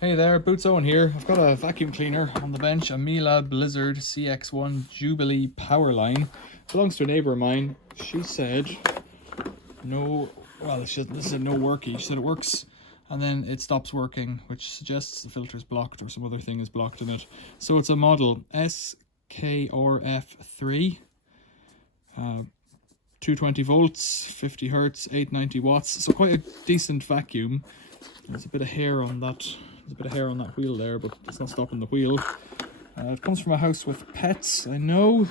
Hey there, Boots Owen here. I've got a vacuum cleaner on the bench, a Miele Blizzard CX1 Jubilee Powerline. Belongs to a neighbour of mine. She said no, well, this is no worky. She said it works and then it stops working, which suggests the filter's blocked or some other thing is blocked in it. So it's a model SKRF3, 220 volts, 50 hertz, 890 watts. So quite a decent vacuum. There's a bit of hair on that. There's a bit of hair on that wheel there, but it's not stopping the wheel. It comes from a house with pets, I know,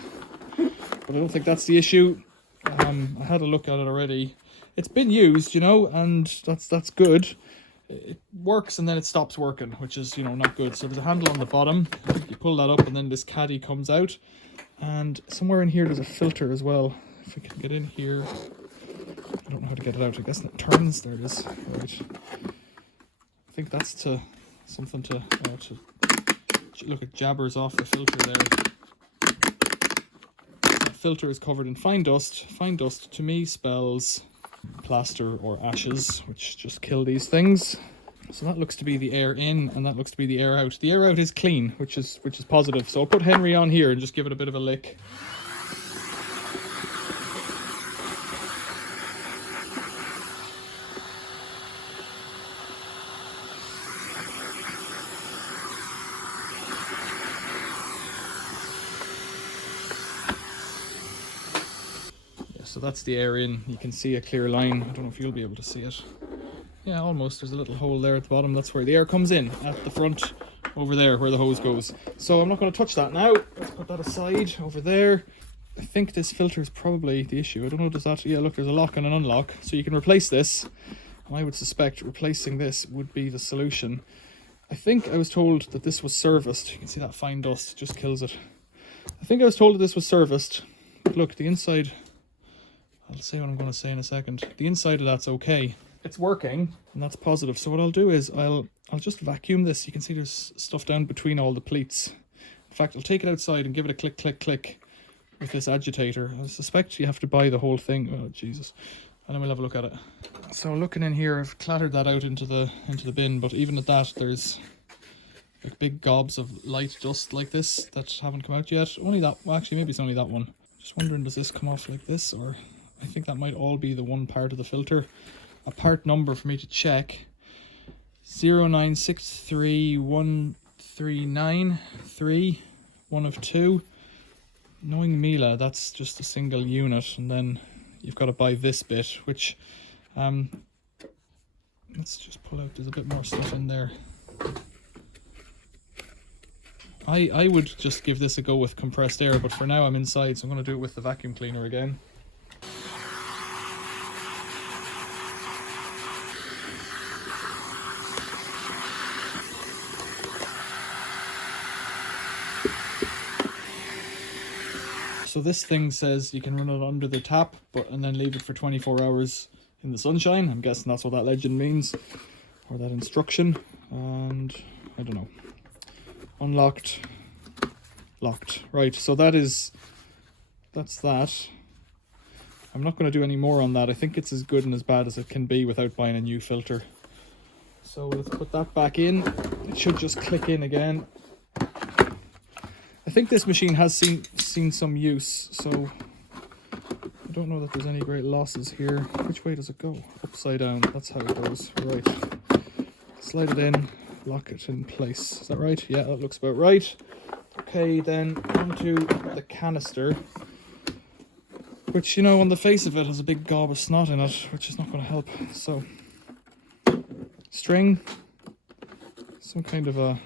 but I don't think that's the issue. I had a look at it already. It's been used, you know, and that's good. It works and then it stops working, which is, you know, not good. So there's a handle on the bottom. You pull that up and then this caddy comes out. And somewhere in here there's a filter as well. If we can get in here. I don't know how to get it out. I guess it turns. There it is. Right. I think that's to something to look, it jabbers off the filter there. The filter is covered in fine dust. Fine dust to me spells plaster or ashes, which just kill these things. So that looks to be the air in, and that looks to be the air out. The air out is clean, which is positive. So I'll put Henry on here and just give it a bit of a lick. So that's the air in. You can see a clear line. I don't know if you'll be able to see it. Yeah, almost. There's a little hole there at the bottom. That's where the air comes in, at the front over there where the hose goes. So I'm not going to touch that now. Let's put that aside over there. I think this filter is probably the issue. I don't know, does that... Yeah, look, there's a lock and an unlock. So you can replace this. And I would suspect replacing this would be the solution. I think I was told that this was serviced. You can see that fine dust just kills it. I think I was told that this was serviced. But look, the inside... I'll say what I'm going to say in a second. The inside of that's okay. It's working, and that's positive. So what I'll do is I'll just vacuum this. You can see there's stuff down between all the pleats. In fact, I'll take it outside and give it a click, click, click with this agitator. I suspect you have to buy the whole thing. Oh, Jesus. And then we'll have a look at it. So looking in here, I've clattered that out into the bin, but even at that, there's like big gobs of light dust like this that haven't come out yet. Only that, well, actually, maybe it's only that one. Just wondering, does this come off like this, or... I think that might all be the one part of the filter. A part number for me to check. 0963139 one of two. Knowing Miele, that's just a single unit, and then you've got to buy this bit, which let's just pull out. There's a bit more stuff in there. I would just give this a go with compressed air, but for now I'm inside, so I'm going to do it with the vacuum cleaner again. So this thing says you can run it under the tap, and then leave it for 24 hours in the sunshine. I'm guessing that's what that legend means, or that instruction. And I don't know. Unlocked, locked. Right, so that's that. I'm not going to do any more on that. I think it's as good and as bad as it can be without buying a new filter. So let's put that back in. It should just click in again. I think this machine has seen some use, so I don't know that there's any great losses here. Which way does it go? Upside down. That's how it goes. Right. Slide it in, lock it in place. Is that right? Yeah, that looks about right. Okay, then onto the canister, which, you know, on the face of it has a big gob of snot in it, which is not going to help. So, string, some kind of a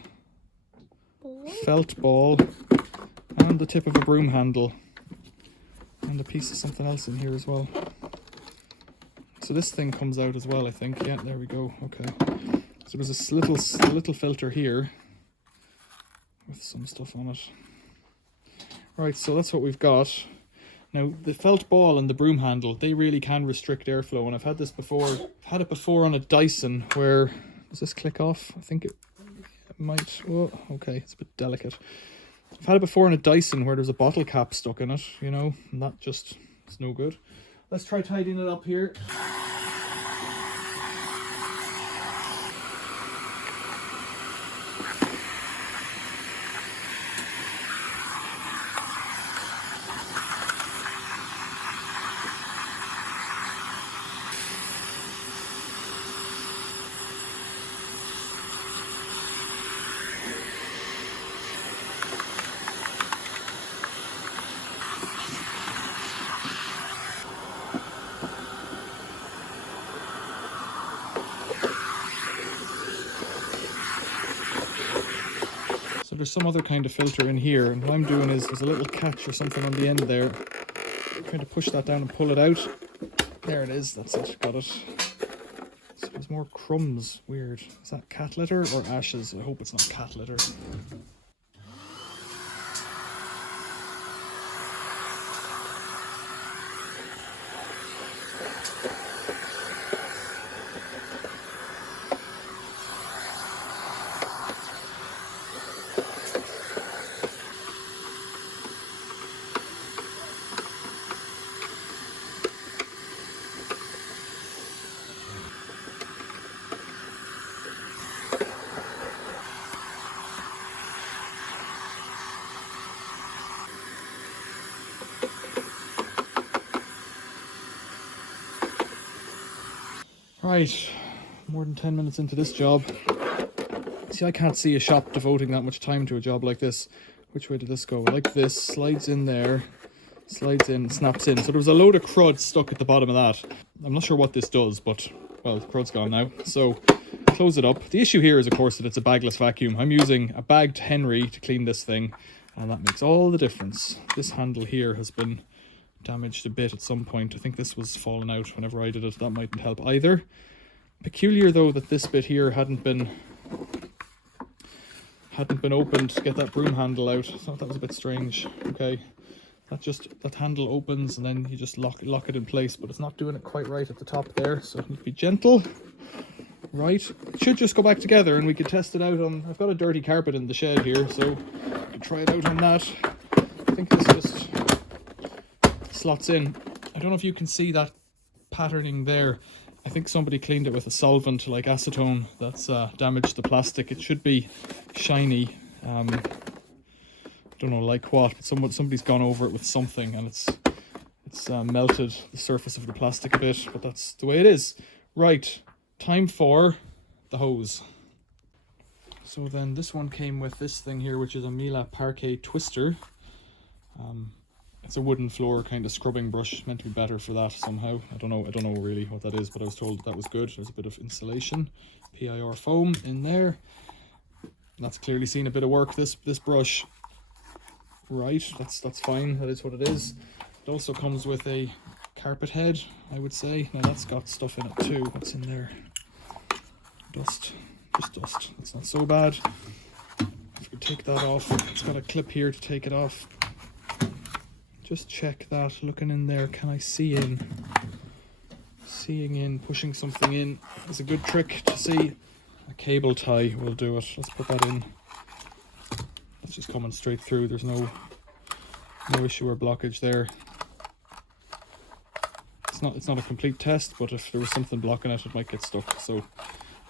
felt ball, and the tip of a broom handle, and a piece of something else in here as well. So this thing comes out as well, I think. Yeah, there we go. Okay. So there's a little filter here with some stuff on it. Right, so that's what we've got. Now, the felt ball and the broom handle, they really can restrict airflow, and I've had this before. I've had it before on a Dyson where... Does this click off? I think it might... Oh, okay, it's a bit delicate. I've had it before in a Dyson where there's a bottle cap stuck in it, you know, and that just is no good. Let's try tidying it up here. there's some other kind of filter in here, and what I'm doing is there's a little catch or something on the end there. I'm trying to push that down and pull it out. There it is, that's it, got it. So there's more crumbs, weird. Is that cat litter or ashes? I hope it's not cat litter. Right, more than 10 minutes into this job. See, I can't see a shop devoting that much time to a job like this. Which way did this go? Like this, slides in there, slides in, snaps in. So there was a load of crud stuck at the bottom of that. I'm not sure what this does, but, well, the crud's gone now. So, close it up. The issue here is, of course, that it's a bagless vacuum. I'm using a bagged Henry to clean this thing, and that makes all the difference. This handle here has been damaged a bit at some point. I think this was falling out whenever I did it. That mightn't help either. Peculiar though that this bit here hadn't been opened to get that broom handle out. I thought that was a bit strange. Okay, that handle opens and then you just lock it in place, but it's not doing it quite right at the top there, so it needs to be gentle. Right, it should just go back together and we could test it out on, I've got a dirty carpet in the shed here, so we can try it out on that. I think this just slots in. I don't know if you can see that patterning there. I think somebody cleaned it with a solvent like acetone that's damaged the plastic. It should be shiny. Don't know like what, but somebody's gone over it with something and it's melted the surface of the plastic a bit, but that's the way it is. Right, time for the hose. So then this one came with this thing here, which is a Miele Parquet Twister. It's a wooden floor kind of scrubbing brush, meant to be better for that somehow. I don't know really what that is, but I was told that was good. There's a bit of insulation, PIR foam in there. That's clearly seen a bit of work, this brush. Right, that's fine, that is what it is. It also comes with a carpet head, I would say. Now that's got stuff in it too. What's in there? Dust, just dust. That's not so bad. If we take that off, it's got a clip here to take it off. Just check that, looking in there, can I see in? Seeing in, pushing something in is a good trick to see. A cable tie will do it. Let's put that in. That's just coming straight through. There's no issue or blockage there. It's not a complete test, but if there was something blocking it, it might get stuck. So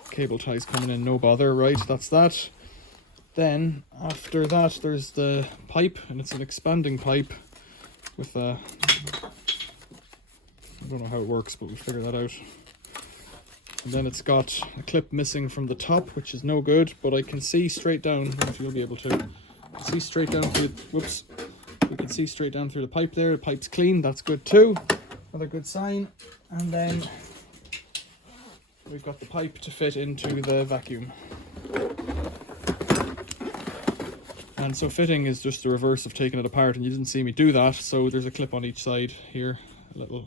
cable ties coming in, no bother. Right, that's that. Then after that, there's the pipe, and it's an expanding pipe with a, I don't know how it works, but we'll figure that out. And then it's got a clip missing from the top, which is no good, but I can see straight down, I don't know if you'll be able to see straight down through, whoops, you can see straight down through the pipe there. The pipe's clean, that's good too, another good sign. And then we've got the pipe to fit into the vacuum. And so fitting is just the reverse of taking it apart, and you didn't see me do that, so there's a clip on each side here, a little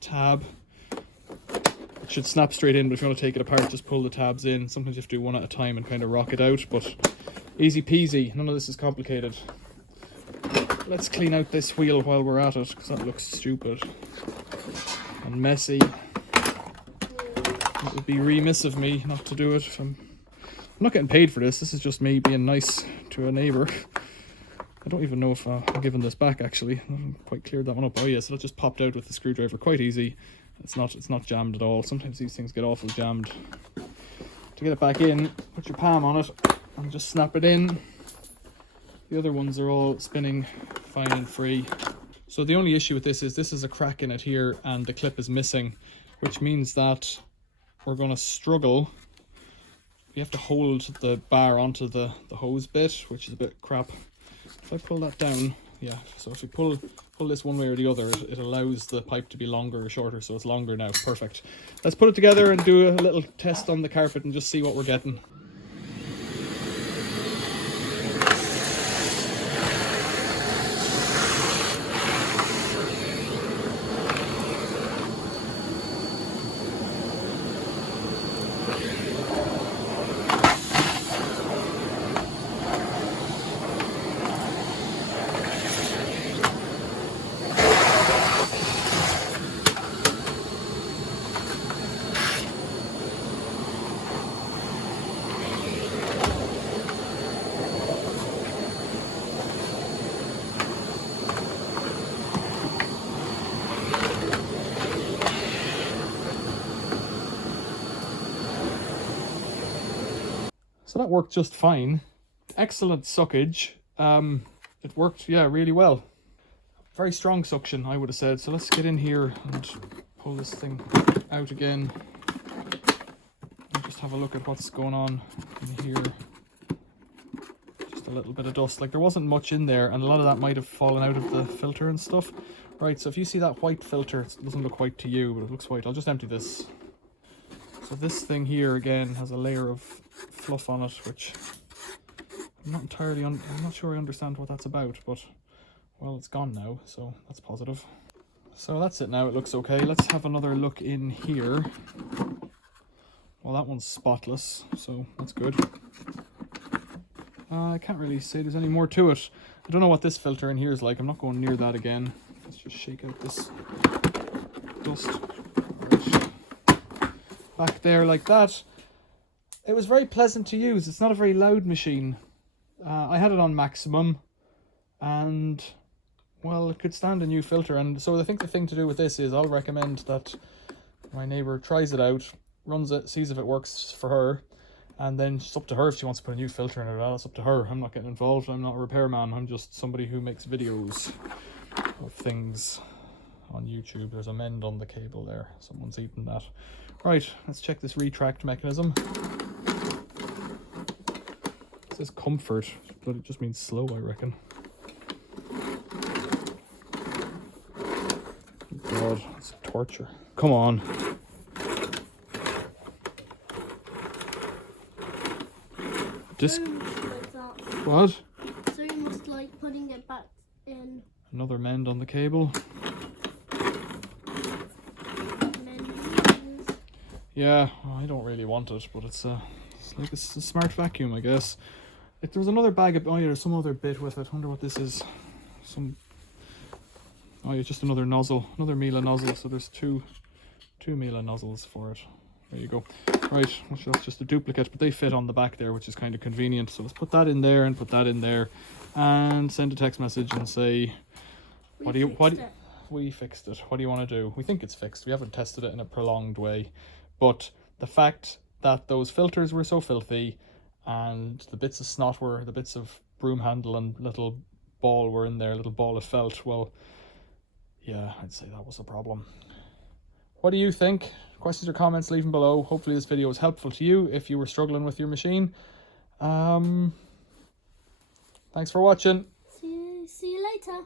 tab. It should snap straight in, but if you want to take it apart, just pull the tabs in. Sometimes you have to do one at a time and kind of rock it out, but easy peasy, none of this is complicated. Let's clean out this wheel while we're at it, because that looks stupid and messy. It would be remiss of me not to do it. If I'm not getting paid for this. This is just me being nice to a neighbour. I don't even know if I'm giving this back, actually. I haven't quite cleared that one up. Oh yeah, so that just popped out with the screwdriver. Quite easy. It's not jammed at all. Sometimes these things get awful jammed. To get it back in, put your palm on it and just snap it in. The other ones are all spinning fine and free. So the only issue with this is a crack in it here and the clip is missing, which means that we're going to struggle. We have to hold the bar onto the hose bit, which is a bit crap. If I pull that down, yeah, so if we pull this one way or the other, it allows the pipe to be longer or shorter, so it's longer now. Perfect. Let's put it together and do a little test on the carpet and just see what we're getting. So that worked just fine. Excellent suckage. It worked, yeah, really well. Very strong suction, I would have said. So let's get in here and pull this thing out again. And just have a look at what's going on in here. Just a little bit of dust. Like, there wasn't much in there, and a lot of that might have fallen out of the filter and stuff. Right, so if you see that white filter, it doesn't look white to you, but it looks white. I'll just empty this. So this thing here, again, has a layer of fluff on it, which I'm not sure I understand what that's about, but, well, it's gone now, so that's positive. So that's it now, it looks okay. Let's have another look in here. Well, that one's spotless, so that's good. I can't really say there's any more to it. I don't know what this filter in here is like. I'm not going near that again. Let's just shake out this dust. Right. Back there like that. It was very pleasant to use. It's not a very loud machine. I had it on maximum, and well, it could stand a new filter. And so I think the thing to do with this is I'll recommend that my neighbour tries it out, runs it, sees if it works for her, and then it's up to her if she wants to put a new filter in it. That's up to her. I'm not getting involved. I'm not a repairman. I'm just somebody who makes videos of things on YouTube. There's a mend on the cable there. Someone's eaten that. Right, let's check this retract mechanism. It says comfort, but it just means slow, I reckon. God, it's torture. Come on. Disc. Like that. What? So you must like putting it back in. Another mend on the cable. Yeah, well, I don't really want it, but it's like a smart vacuum, I guess. If there was another bag of, oh yeah, there's some other bit with it. I wonder what this is. Oh yeah, just another nozzle, another Miele nozzle. So there's two Miele nozzles for it. There you go. Right, that's just a duplicate, but they fit on the back there, which is kind of convenient. So let's put that in there and put that in there, and send a text message and say, we fixed it. What do you want to do? We think it's fixed. We haven't tested it in a prolonged way. But the fact that those filters were so filthy and the bits of snot were, the bits of broom handle and little ball were in there, little ball of felt, well, yeah, I'd say that was a problem. What do you think? Questions or comments, leave them below. Hopefully this video was helpful to you if you were struggling with your machine. Thanks for watching. See you later.